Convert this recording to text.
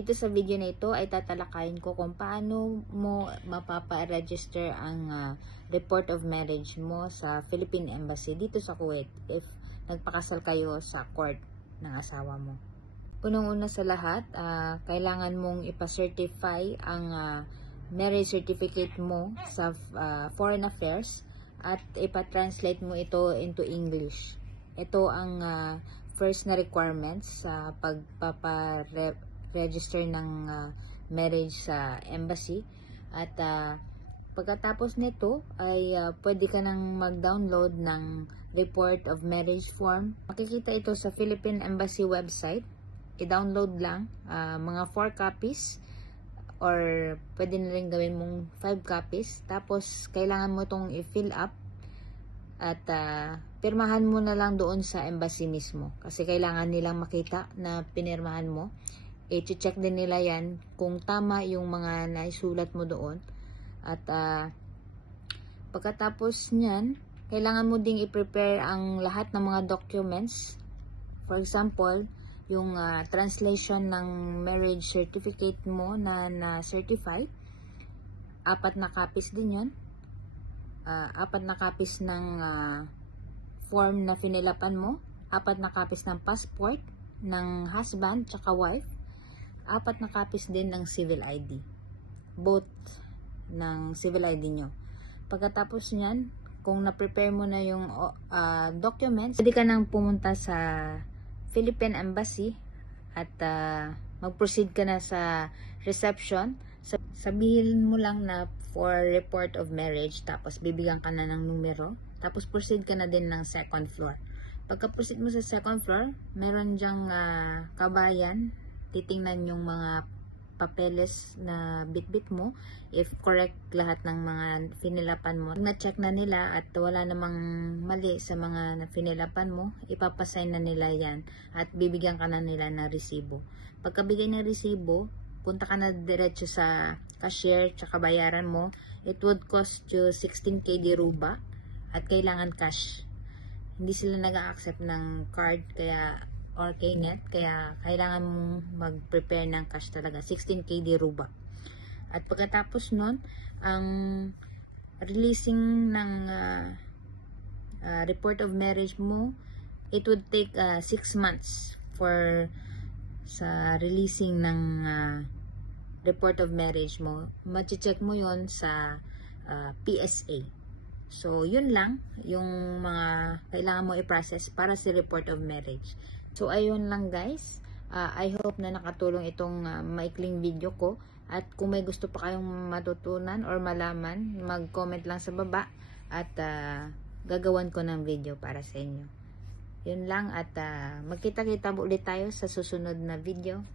Dito sa video na ito ay tatalakayin ko kung paano mo mapapa-register ang report of marriage mo sa Philippine Embassy dito sa Kuwait if nagpakasal kayo sa court ng asawa mo. Unang-una sa lahat, kailangan mong ipa-certify ang marriage certificate mo sa Foreign Affairs at ipa-translate mo ito into English. Ito ang first na requirements sa pagpapa-register ng marriage sa embassy. At pagkatapos nito ay pwede ka nang mag-download ng report of marriage form. Makikita ito sa Philippine Embassy website. I-download lang mga 4 copies or pwede na rin gawin mong 5 copies. Tapos kailangan mo itong i-fill up at pirmahan mo na lang doon sa embassy mismo kasi kailangan nilang makita na pinirmahan mo. I-check din nila yan kung tama yung mga naisulat mo doon. At pagkatapos nyan, kailangan mo ding i-prepare ang lahat ng mga documents. For example, yung translation ng marriage certificate mo na na-certify. 4 na copies din yun. 4 na copies ng form na finilapan mo. 4 na copies ng passport ng husband tsaka wife. 4 na copies din ng civil ID. Both ng civil ID nyo. Pagkatapos nyan, kung na-prepare mo na yung documents, pwede ka nang pumunta sa Philippine Embassy at mag-proceed ka na sa reception. Sabihin mo lang na for report of marriage, tapos bibigyan ka na ng numero, tapos proceed ka na din ng second floor. Pagka-proceed mo sa second floor, meron dyang kabayan, titingnan yung mga papeles na bitbit mo, if correct lahat ng mga finilapan mo. Na-check na nila at wala namang mali sa mga finilapan mo, ipapasign na nila yan at bibigyan ka na nila ng resibo. Pagkabigay ng resibo, punta ka na diretso sa cashier tsaka bayaran mo. It would cost you 16 KD ruba at kailangan cash. Hindi sila nag-a-accept ng card or KNet, kaya kailangan mong mag-prepare ng cash talaga, 16 KD ruba. At pagkatapos nun, ang releasing ng report of marriage mo, it would take 6 months sa releasing ng report of marriage mo. Machi-check mo yon sa PSA. So, yun lang yung mga kailangan mo i-process para sa report of marriage. So, ayun lang guys. I hope na nakatulong itong maikling video ko. At kung may gusto pa kayong matutunan or malaman, mag-comment lang sa baba. At gagawan ko ng video para sa inyo. Yun lang at magkita-kita ulit tayo sa susunod na video.